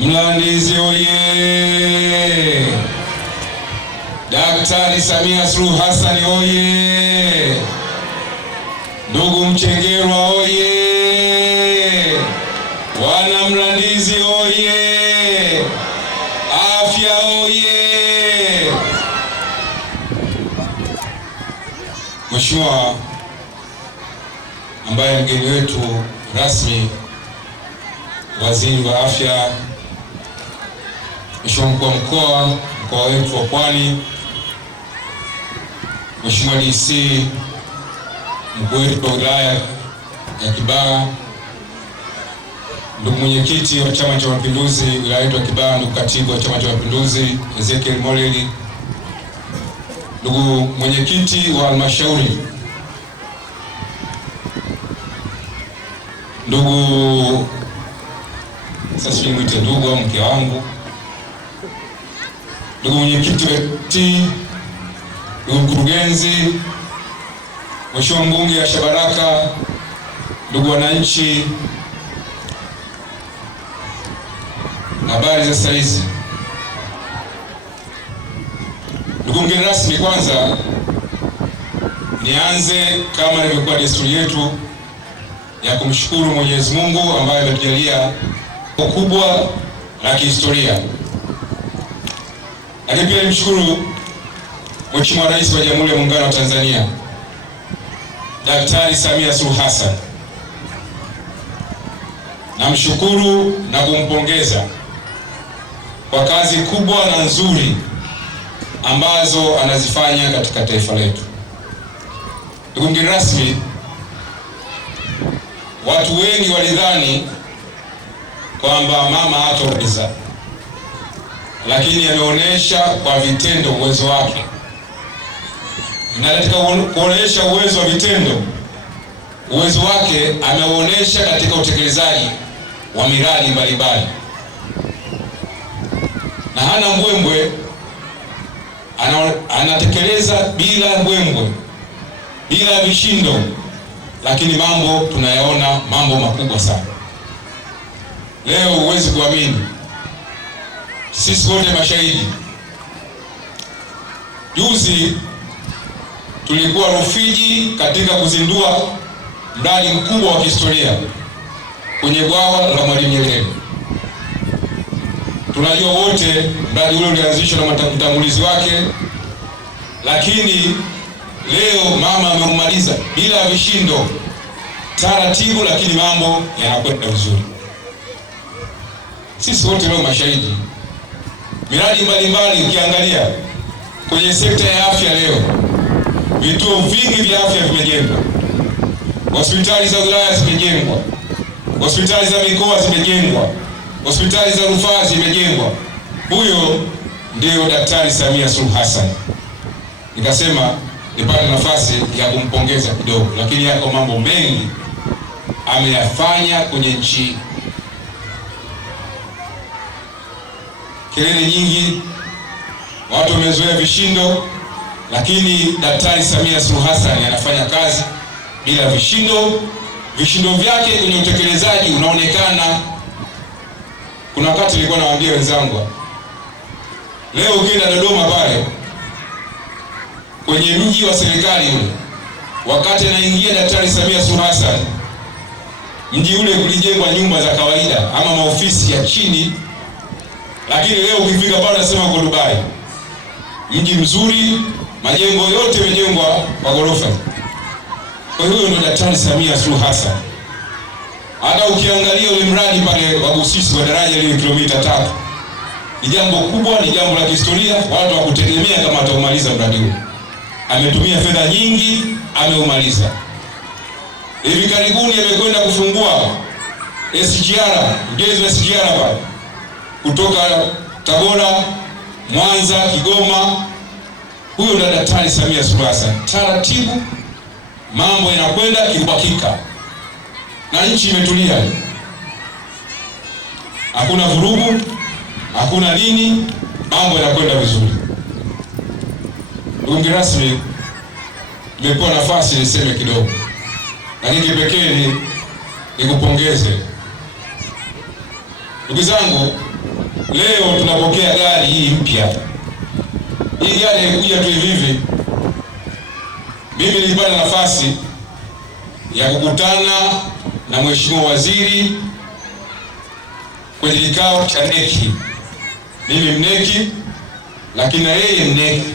Mlandizi oye! Daktari Samia Suluhu Hassan oye! Ndugu Mchengerwa oye! Wana Mlandizi oye! Afya oye! Mheshimiwa ambaye mgeni wetu rasmi, Waziri wa Afya, Mheshimiwa Mkuu wa Mkoa wetu wa Pwani, Mheshimiwa DC Mkuu wetu wa Wilaya ya Kibaha, ndugu mwenyekiti wa Chama cha Mapinduzi wilaya yetu ya Kibaha, ndugu katibu wa Chama cha Mapinduzi Ezekiel Moleli, ndugu mwenyekiti wa halmashauri, ndugu sasa mwite ndugu au mke wangu, ndugu mwenyekiti wetu, ndugu mkurugenzi, Mheshimiwa mbunge Asha Baraka, ndugu wananchi, habari za saa hizi. Ndugu mgeni rasmi, kwanza nianze kama ilivyokuwa desturi yetu ya kumshukuru Mwenyezi Mungu ambaye ametujalia kubwa la kihistoria. Lakini pia nimshukuru Mheshimiwa Rais wa Jamhuri ya Muungano wa Tanzania Daktari Samia Suluhu Hassan. Namshukuru na kumpongeza kwa kazi kubwa na nzuri ambazo anazifanya katika taifa letu. Ndugu mgeni rasmi, watu wengi walidhani kwamba mama hataweza, lakini ameonyesha kwa vitendo uwezo wake. Na katika kuonyesha uwezo wa vitendo, uwezo wake ameuonyesha katika utekelezaji wa miradi mbalimbali, na hana mbwembwe, anatekeleza bila mbwembwe, bila vishindo, lakini mambo tunayaona, mambo makubwa sana. Leo huwezi kuamini, sisi wote mashahidi. Juzi tulikuwa Rufiji katika kuzindua mradi mkubwa wa kihistoria kwenye bwawa la Mwalimu Nyerere. Tunajua wote mradi ule ulianzishwa na mtangulizi wake, lakini leo mama ameumaliza bila vishindo, taratibu, lakini mambo yanakwenda vizuri. Sisi wote leo mashahidi. Miradi mbalimbali ukiangalia kwenye sekta ya afya, leo vituo vingi vya afya vimejengwa, hospitali za wilaya zimejengwa, hospitali za mikoa zimejengwa, hospitali za rufaa zimejengwa. Huyo ndio Daktari Samia Suluhu Hassan. Nikasema nipate nafasi ya kumpongeza kidogo, lakini yako mambo mengi ameyafanya kwenye nchi. Kelele nyingi, watu wamezoea vishindo, lakini Daktari Samia Suluhu Hassan anafanya kazi bila vishindo. Vishindo vyake kwenye utekelezaji unaonekana. Kuna wakati nilikuwa nawaambia wenzangu, leo ukienda Dodoma pale kwenye mji wa serikali ule, wakati anaingia Daktari Samia Suluhu Hassan, mji ule kulijengwa nyumba za kawaida ama maofisi ya chini, lakini leo ukifika pale unasema uko Dubai. Mji mzuri, majengo yote yamejengwa kwa ghorofa. Kwa hiyo ndio Daktari Samia Suluhu Hassan. Hata ukiangalia ule mradi pale wa Busisi wa daraja ile kilomita 3, ni jambo kubwa, ni jambo la kihistoria. Watu hawakutegemea kama ataumaliza mradi ule. Ametumia fedha nyingi, ameumaliza. Hivi karibuni amekwenda kufungua SGR, ujenzi wa SGR pale kutoka Tabora, Mwanza, Kigoma. Huyo ndio Daktari Samia Suluhu Hassan. Taratibu mambo yanakwenda kiuhakika, na nchi imetulia, hakuna vurugu, hakuna nini, mambo yanakwenda vizuri. Ndugu mgeni rasmi, nimepewa nafasi niseme kidogo, lakini kipekee nikupongeze. Ndugu zangu, leo tunapokea gari hii mpya. Hii gari haikuja tu hivi. Mimi nilipata nafasi ya kukutana na Mheshimiwa Waziri kwenye kikao cha neki. Mimi mneki, lakini na yeye mneki.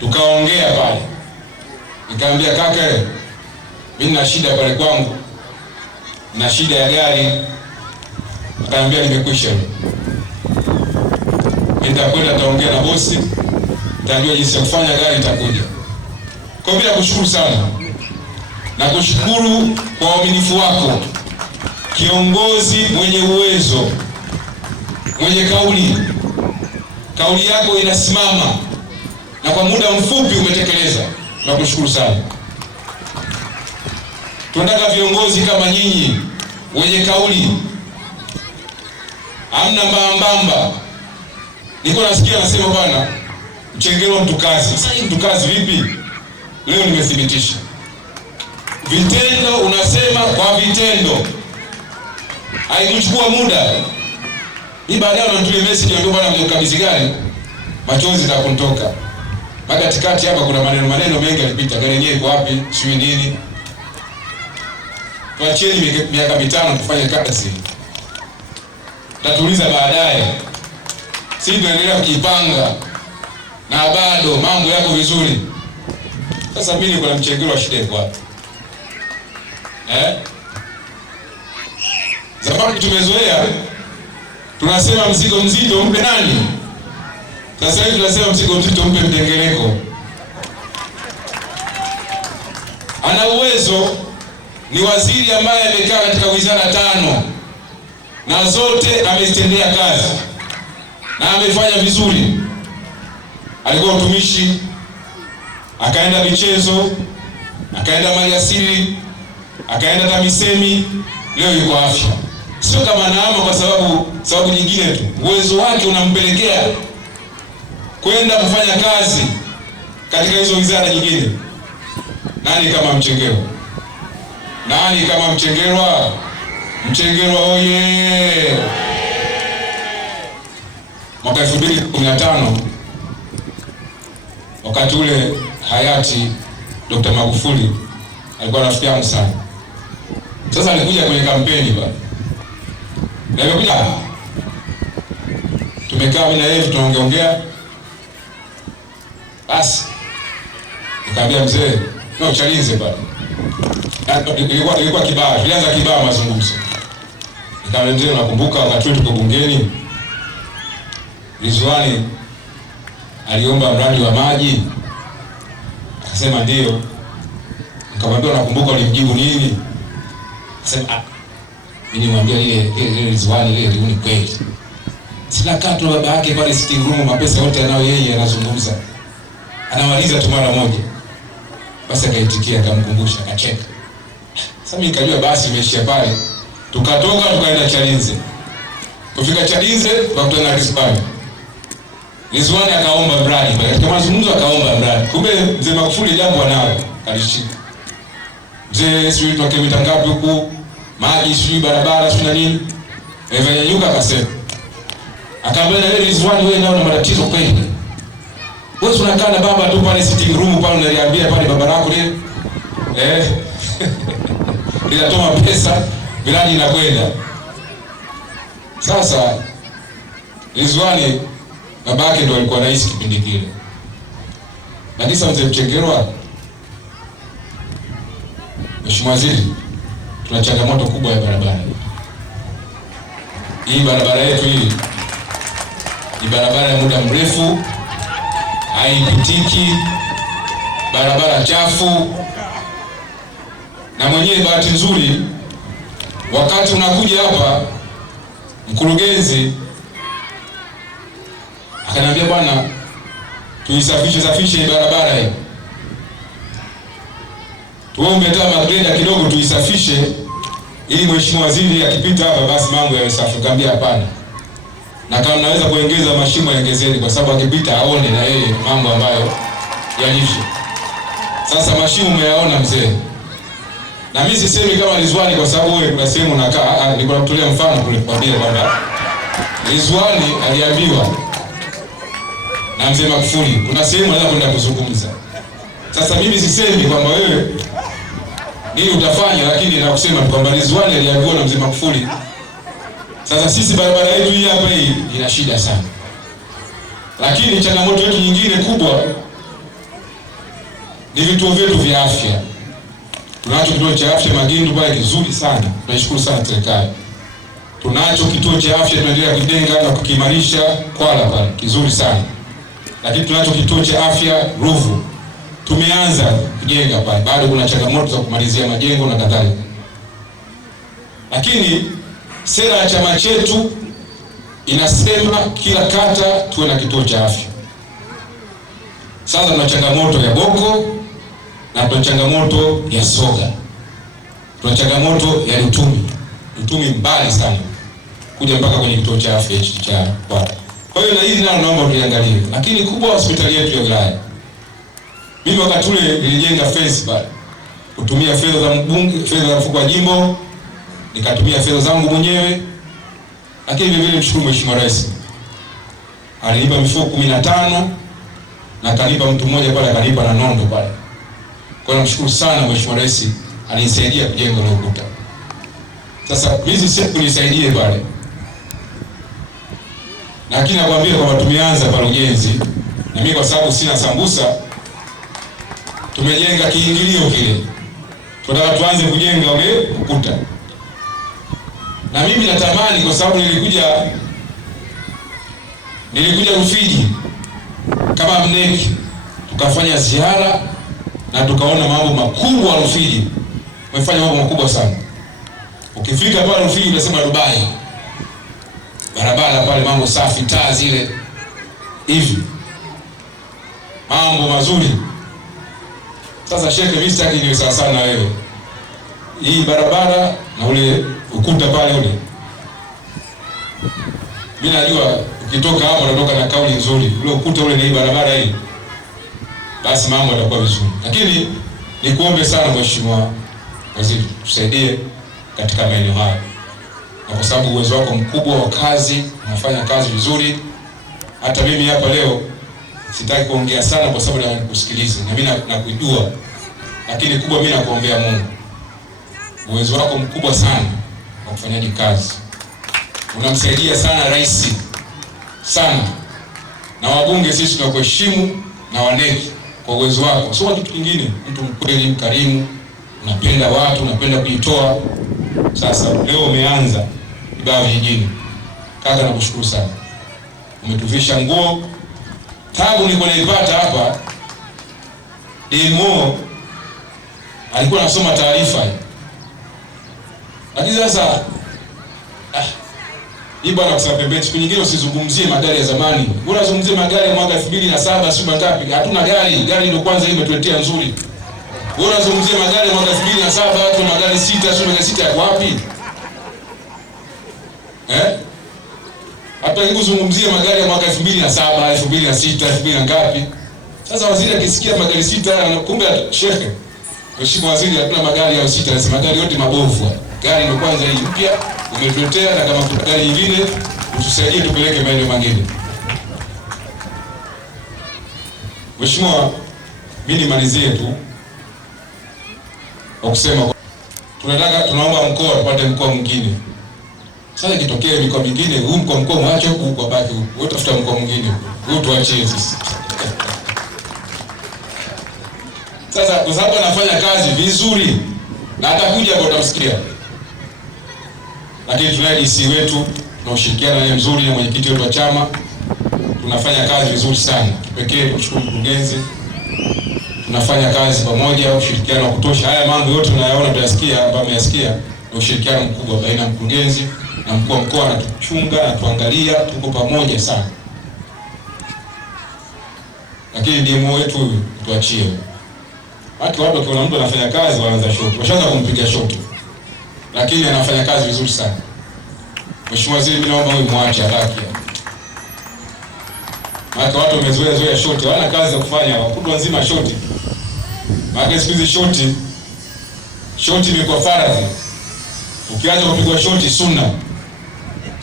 Tukaongea pale. Nikamwambia kaka, mimi nina shida pale kwangu. Na shida ya gari. Akaniambia nimekwisha. Nitakwenda taongea na bosi, nitajua jinsi ya kufanya, gari itakuja. Kwa bila kushukuru sana. Na kushukuru kwa uaminifu wako. Kiongozi mwenye uwezo, mwenye kauli. Kauli yako inasimama na kwa muda mfupi umetekeleza. Na kushukuru sana. Tunataka viongozi kama nyinyi wenye kauli. Hamna mbambamba. Niko nasikia nasema bwana Mchengerwa mtu kazi. Sasa mtu kazi vipi? Leo nimethibitisha. Vitendo unasema kwa vitendo. Haikuchukua muda. Hii baadaye unamtumia message ndio bwana mlikabidhi gari. Machozi na kunitoka. Katikati hapa kuna maneno mengi yalipita. Gari yenyewe iko wapi? Sijui nini. Tuachieni miaka 5 tufanye kazi. Tatuliza baadaye. Sisi tunaendelea kujipanga na bado mambo yako vizuri. Sasa mimi niko na Mchengerwa, shida iko wapi? Zamani tumezoea tunasema mzigo mzito mpe nani? Sasa hivi tunasema mzigo mzito mpe Mdengereko. Ana uwezo, ni waziri ambaye amekaa katika wizara 5 na zote amezitendea kazi na amefanya vizuri. Alikuwa utumishi, akaenda michezo, akaenda maliasili, akaenda TAMISEMI, leo yuko afya. Sio kama naama kwa sababu nyingine tu. Uwezo wake unampelekea kwenda kufanya kazi katika hizo wizara nyingine. Nani kama Mchengerwa? Nani kama Mchengerwa? Mchengerwa oye! Mwaka 2015 wakati ule hayati Dr. Magufuli alikuwa rafiki yangu sana. Sasa alikuja kwenye kampeni bwana. Na amekuja. Tumekaa mimi na yeye tunaongea. Basi nikamwambia mzee, no Chalinze bwana. Ilikuwa kibao, tulianza kibao mazungumzo. Nikamwambia mzee, unakumbuka wakati tuko bungeni Ridhiwani aliomba mradi wa maji? Akasema ndio. Nikamwambia unakumbuka ulimjibu nini? Akasema mimi nimwambia ile Ridhiwani ile ni kweli. Sina kato baba yake pale sitting room, mapesa yote anayo yeye, anazungumza. Anamaliza tu mara moja. Basi akaitikia, akamkumbusha, akacheka. Sasa mimi nikajua basi imeishia pale. Tukatoka tukaenda Chalinze. Kufika Chalinze tukakutana na Ridhiwani. Ridhiwani akaomba mradi, katika mazungumzo akaomba mradi. Kumbe mzee Magufuli jambo anao, alishika. Mzee sijui tuweke mita ngapi huku, maji sijui barabara sijui na nini. Evanyanyuka akasema. Akaambia na wewe Ridhiwani, wewe nao na matatizo kweli. Wewe unakaa na baba tu pale sitting room pale, unaniambia pale baba yako leo linatoma pesa, miradi inakwenda. Sasa Ridhiwani babake ndo alikuwa rais kipindi kile. Na kisa mzee Mchengerwa, Mheshimiwa Waziri, tuna changamoto kubwa ya barabara. Hii barabara yetu hii ni barabara ya muda mrefu, haipitiki, barabara chafu. Na mwenyewe bahati nzuri wakati unakuja hapa mkurugenzi akaniambia bwana tuisafishe hii barabara hii. Tuombe hata magreda kidogo tuisafishe ili Mheshimiwa Waziri akipita hapa basi mambo yawe safi. Nikamwambia hapana. Na kama naweza kuongeza mashimo yaongezeni kwa sababu akipita aone na yeye mambo ambayo yalivyo. Sasa mashimo umeyaona mzee. Na mimi sisemi kama Ridhiwani kwa sababu wewe kuna sehemu unakaa, niko nakutolea mfano kule kwambia kwamba Ridhiwani aliambiwa na Mzee Magufuli kuna sehemu anataka kwenda kuzungumza. Sasa mimi sisemi kwamba wewe nini utafanya, lakini na kusema kwamba Ridhiwani aliambiwa na Mzee Magufuli. Sasa sisi barabara yetu hii hapa hii ina shida sana. Lakini changamoto yetu nyingine kubwa ni vituo vyetu vya afya. Tunacho kituo cha afya Magindu pale kizuri sana. Tunashukuru sana serikali. Tunacho kituo cha afya tunaendelea kujenga na kukiimarisha Kwala pale kizuri sana. Lakini tunacho kituo cha afya Ruvu. Tumeanza kujenga pale. Bado kuna changamoto za kumalizia majengo na kadhalika. Lakini sera ya chama chetu inasema kila kata tuwe na kituo cha afya. Sasa tuna changamoto ya Boko na tuna changamoto ya Soga. Tuna changamoto ya Lutumi mbali sana kuja mpaka kwenye kituo cha afya cha Kwala. Kwa hiyo na hili nalo naomba tuliangalie. Lakini kubwa hospitali yetu ya wilaya. Mimi wakati ule nilijenga fence pale. Kutumia fedha za mbunge, fedha za mfuko wa jimbo, nikatumia fedha zangu mwenyewe. Lakini vile vile mshukuru Mheshimiwa Rais. Alinipa mifuko 15 na kanipa mtu mmoja pale akanipa na nondo pale. Kwa hiyo namshukuru sana Mheshimiwa Rais, alinisaidia kujenga ile ukuta. Sasa hizi siku nisaidie pale. Lakini nakwambia kwamba tumeanza pale ujenzi na mimi kwa sababu sina sambusa tumejenga kiingilio kile. Tunataka tuanze kujenga ule ukuta. Na mimi natamani kwa sababu nilikuja Rufiji kama mneki, tukafanya ziara na tukaona mambo makubwa Rufiji. Wamefanya mambo makubwa sana. Ukifika pale Rufiji unasema Dubai. Barabara pale mambo safi, taa zile hivi. Mambo mazuri. Sasa Sheikh Vista ni sawa sana wewe. Hii barabara na ule ukuta pale ule. Mimi najua ukitoka hapo unatoka na kauli nzuri. Ule ukuta ule ni barabara hii. Basi mambo yatakuwa vizuri. Lakini nikuombe sana Mheshimiwa Waziri, tusaidie katika maeneo haya. Na kwa sababu uwezo wako mkubwa wa kazi, unafanya kazi vizuri. Hata mimi hapa leo sitaki kuongea sana kwa sababu nakusikiliza. Na mimi nakujua. Lakini kubwa mimi nakuombea Mungu. Uwezo wako mkubwa sana wa kufanyaji kazi. Unamsaidia sana rais. Sana. Na wabunge sisi tunakuheshimu na waneki kwa uwezo wako. Sio kitu kingine, mtu mkweli, mkarimu, unapenda watu, unapenda kujitoa. Sasa leo umeanza Kibaha Vijijini. Kaka nakushukuru sana. Umetuvisha nguo. Tabu nilikuwa naipata hapa. DMO alikuwa anasoma taarifa. Lakini sasa hii bwana kusema pembeni, siku nyingine usizungumzie magari ya zamani. Bora uzungumzie magari ya mwaka 2007 sio ngapi? Hatuna gari. Gari ndio kwanza hii imetuletea nzuri. Bora uzungumzie magari ya mwaka 2007 watu magari 6 sio magari 6 yako wapi? Hata nikuzungumzie magari ya mwaka 2007, 2006, 2000 ngapi? Sasa waziri akisikia magari 6 kumbe Sheikh Mheshimiwa Waziri hatuna magari ya 6, anasema magari yote mabovu. Gari ndio kwanza hii mpya umetuletea, na kama kuna gari nyingine utusaidie tupeleke maeneo mengine. Mheshimiwa, mimi nimalizie tu kwa kusema tunaomba mkoa tupate mkoa mwingine. Sasa kitokee mikoa mingine, huu mkoa mwache huko kwa baki huko. Wewe tafuta mkoa mwingine. Huu tuachie sisi. Sasa kwa sababu anafanya kazi vizuri na atakuja hapo utamsikia. Lakini tunaye DC wetu, tuna ushirikiano naye mzuri na mwenyekiti wetu wa chama. Tunafanya kazi vizuri sana. Pekee tushukuru mkurugenzi. Tunafanya kazi pamoja, ushirikiano wa kutosha. Haya mambo yote tunayaona tuyasikia, ambayo ameyasikia, na ushirikiano mkubwa baina ya mkurugenzi na mkuu wa mkoa, anatuchunga na tuangalia, tuko pamoja sana. Lakini DMO wetu tuachie. Watu wakiona mtu anafanya kazi wanaanza shoti. Washaanza kumpiga shoti. Lakini anafanya kazi vizuri sana. Mheshimiwa Waziri, mimi naomba wewe muache haraka. Maana watu wamezoea shoti, hawana kazi za kufanya, wakubwa nzima shoti. Maana siku hizi shoti imekuwa faradhi. Ukianza kupigwa shoti sunna.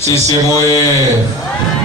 CCM oye!